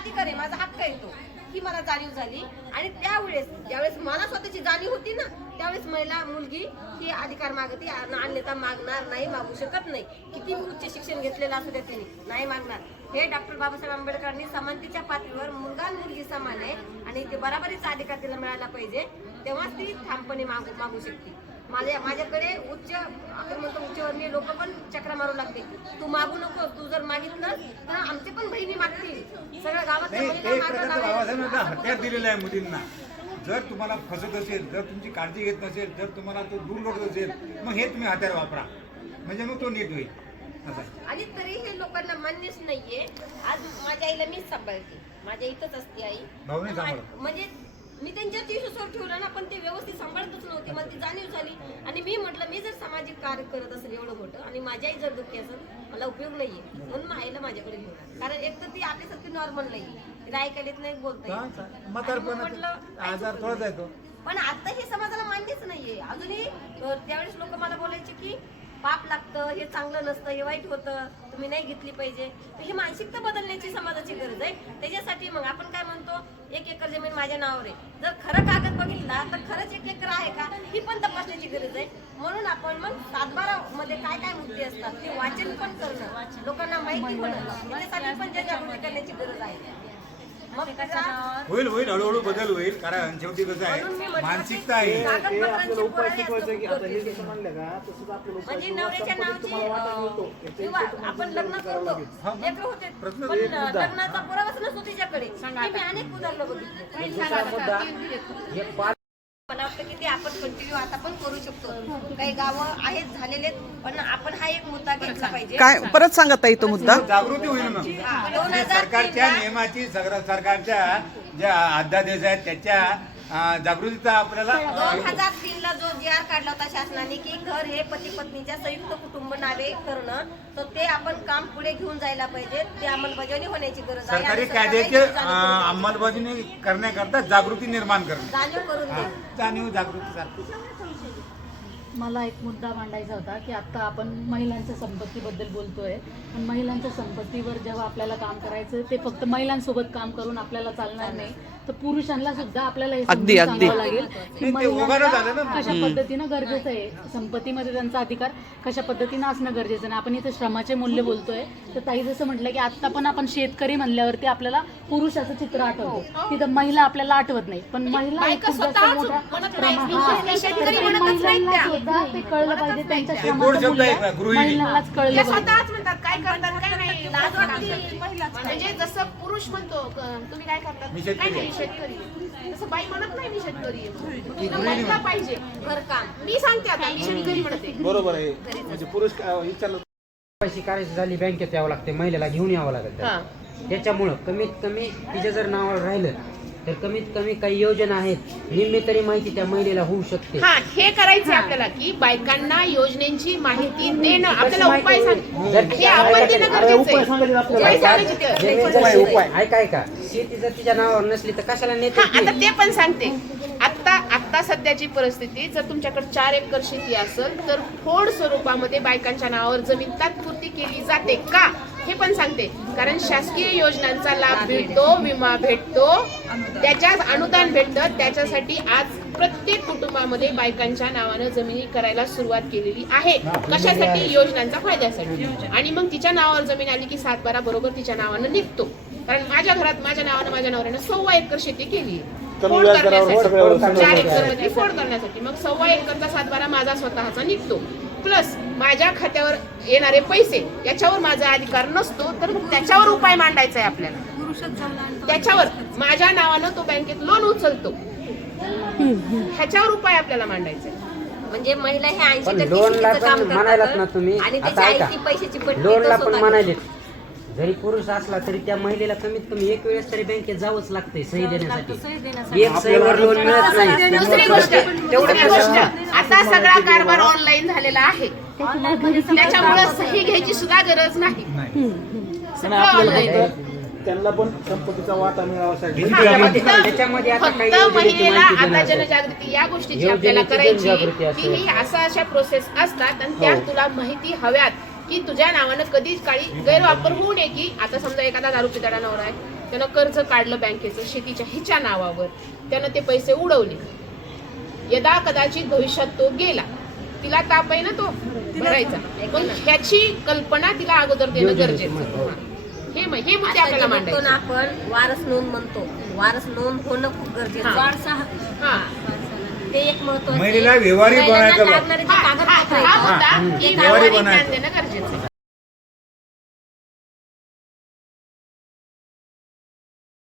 अधिकार आहे, माझा हक्क आहे तो, ही मला जाणीव झाली. आणि त्यावेळेस ज्यावेळेस मला स्वतःची जाणीव होती ना, त्यावेळेस महिला मुलगी ही अधिकार मागते, अन्यथा मागणार नाही, मागू शकत नाही. किती उच्च शिक्षण घेतलेलं असू द्या तिने, नाही मागणार. हे डॉक्टर बाबासाहेब आंबेडकरांनी समानतेच्या पातळीवर मुलगा आणि मुलगी समान आहे आणि ते बराबरीचा अधिकार तिला मिळाला पाहिजे, तेव्हाच ती ठामपणे मागू शकते. माझ्याकडे आपण म्हणतो उच्चवर्णीय लोक पण चक्रा मारू लागते, तू मागू नको, तू जर मागितलं तर आमचे पण बहिणी मागतील. सगळ्या गावात हत्यार दिलेलं आहे मुलींना. जर तुम्हाला फसत असेल, जर तुमची काळजी घेत नसेल, जर तुम्हाला तो दूर लोटत असेल, मग हे तुम्ही हत्यार वापरा, म्हणजे मग तो नीट होईल. आणि तरी हे लोकांना मान्यच नाहीये. आज माझ्या आईला मीच सांभाळते, माझ्या इथंच असते आई, म्हणजे मी त्यांच्या विश्वासावर ठेवलं ना, पण ते व्यवस्थित सांभाळतच नव्हते. मला ती जाणीव झाली आणि मी म्हटलं, मी जर सामाजिक कार्य करत असेल एवढं मोठं आणि माझी आई जर दुःखी असेल, मला उपयोग नाहीये, म्हणून आईला माझ्याकडे घेऊन. कारण एक तर ती आपल्यासारखी नॉर्मल नाही, तिला ऐकायला नाही, बोलता म्हटलं. पण आता हे समाजाला मान्यच नाहीये अजूनही. त्यावेळेस लोक मला बोलायचे की पाप लागतं, हे चांगलं नसतं, हे वाईट होतं, तुम्ही नाही घेतली पाहिजे. ही मानसिकता बदलण्याची समाजाची गरज आहे. त्याच्यासाठी मग आपण काय म्हणतो, 1 एकर जमीन माझ्या नावावर आहे. जर खरं कागद बघितला तर खरंच 1 एकर आहे का, ही पण तपासण्याची गरज आहे. म्हणून आपण मग 7-12 मध्ये काय काय मुद्दे असतात ते वाचन पण करणं, लोकांना माहिती होणं, त्याच्यासाठी पण जनजागृती करण्याची गरज आहे. होईल हळूहळू बदल होईल. कारण शेवटी कसं आहे, मानसिकता आहे. म्हणजे नवऱ्याच्या नावाची आपण लग्न करतो, लेकरं होते, पण लग्नाचा पुरावाच नसतो तिच्याकडे. मी अनेक उदाहरणं बघितली. मला वाटतं की ते आपण कंटिन्यू आता पण करू शकतो. काही गावं आहेत झालेले, पण आपण हा एक मुद्दा घेतला पाहिजे. काय परत सांगा ताई तो मुद्दा. जागृती होईल ना. सरकारच्या नियमाची, सरकारच्या ज्या अध्यादेश आहेत त्याच्या जागृतीचा आपल्याला 2003 जो GR काढला होता शासनाने की घर हे पती पत्नीच्या संयुक्त कुटुंब नावे करणं, तर ते आपण काम पुढे घेऊन जायला पाहिजे. ते अंमलबजावणी होण्याची गरज आहे. सरकारी कायद्याची अंमलबजावणी करण्याकरता जागृती निर्माण करणं, जाणीव जागृती. मला एक मुद्दा मांडायचा होता की आत्ता आपण महिलांच्या संपत्तीबद्दल बोलतोय, पण महिलांच्या संपत्तीवर जेव्हा आपल्याला काम करायचं ते फक्त महिलांसोबत काम करून आपल्याला चालणार नाही, तर पुरुषांना सुद्धा आपल्याला हे सांगावं लागेल की महिलांना कशा पद्धतीनं गरजेचं आहे, संपत्तीमध्ये त्यांचा अधिकार कशा पद्धतीनं असणं गरजेचं नाही. आपण इथे श्रमाचे मूल्य बोलतोय, तर ताई जसं म्हटलं की आत्ता पण आपण शेतकरी म्हणल्यावरती आपल्याला पुरुषाचं चित्र आठवतं, तिथं महिला आपल्याला आठवत नाही. पण महिला ते कळलं पाहिजे, त्यांच्या श्रमाचं मूल्य महिलांनाच कळलं पाहिजे. काय करतात काय नाही, लाज वाटते. म्हणजे जसं पुरुष म्हणतो तुम्ही काय करतात, काय नाही शेतकरी, तसं बाई म्हणत नाही मी शेतकरी म्हणला पाहिजे घरकाम. मी सांगते आता मी शेतकरी म्हणते, बरोबर आहे. म्हणजे पुरुष विचारलं पैसे काढायची झाली बँकेत यावं लागते, महिलेला घेऊन यावं लागेल. त्याच्यामुळं कमीत कमी तिच्या जर नावावर राहिलं तर कमीत कमी काही योजना आहेत, निम्मे तरी माहिती त्या महिलेला होऊ शकते. हा हे करायचं आपल्याला की बायकांना योजनेची माहिती देणं, आपल्याला उपाय ऐका, शेती जर तिच्या नावावर नसली तर कशाला नेते. आता ते पण सांगते. आता सध्याची परिस्थिती, जर तुमच्याकडे 4 एकर शेती असेल तर फोड स्वरूपामध्ये बायकांच्या नावावर जमीन तात्पुरती केली जाते का, हे पण सांगते. कारण शासकीय योजनांचा लाभ भेटतो, विमा भेटतो, त्याच्यात अनुदान भेटतं. त्याच्यासाठी आज प्रत्येक कुटुंबामध्ये बायकांच्या नावानं जमिनी करायला सुरुवात केलेली आहे. कशासाठी? योजनांचा फायद्यासाठी. आणि मग तिच्या नावावर जमीन आली की 7-12 बरोबर तिच्या नावानं निघतो. कारण माझ्या घरात माझ्या नावानं माझ्या नवऱ्यानं 1.25 एकर शेती केली फोड करण्यासाठी, 4 एकर मध्ये फोड करण्यासाठी. मग 1.25 एकरचा 7-12 माझा स्वतःचा निघतो, प्लस माझ्या खात्यावर येणारे पैसे, याच्यावर माझा अधिकार नसतो, तर त्याच्यावर उपाय मांडायचा आहे आपल्याला. त्याच्यावर माझ्या नावानं तो बँकेत लोन उचलतो, ह्याच्यावर उपाय आपल्याला मांडायचा आहे. म्हणजे महिला हे 80% लोनला काम पण म्हणायलात ना तुम्ही, आणि आता ऐका, पैशाची पट्टी लोनला पण म्हणायले जरी पुरुष असला तरी त्या महिलेला कमीत कमी 1 वेळेस तरी बँकेत जावंच लागतंय सही देण्यासाठी. एक सहीवर लोन मिळत नाही. दुसरी गोष्ट आता सगळा कारभार ऑनलाईन झालेला आहे, त्याच्यामुळे सही घ्यायची सुद्धा गरज नाही. त्यांना पण संपत्तीचा वाटा मिळावासाठी फक्त महिलेला आता जनजागृती या गोष्टीची आपल्याला करायची की ही अशा प्रोसेस असतात आणि त्या तुला माहिती हव्यात की तुझ्या नावानं कधीच काळी गैरवापर होऊ नये. की आता समजा एखादा दारू पिणारा नवरा आहे, त्यानं कर्ज काढलं बँकेचं शेतीच्या हिच्या नावावर, त्यानं ते पैसे उडवले, यदा कदाचित भविष्यात तो गेला, तिला ताप आहे ना तो भरायचा, पण ह्याची कल्पना तिला अगोदर देणं गरजेचं आहे. हे मुद्दे आपल्याला म्हणतो मांडायचे. ना आपण वारस नोंद म्हणतो, वारस नोंद होणं खूप गरजेचं आहे. वारसा हक्क. हा. ते एक महत्वाचं आहे. महिलेला व्यवहारी महिलांना बनायचं बा. लागणारे जे कागदपत्र हा आहेत, मुद्दा हम्म. की व्यवहारी व्यवहारिक बनायचं. ज्ञान देणं गरजेचं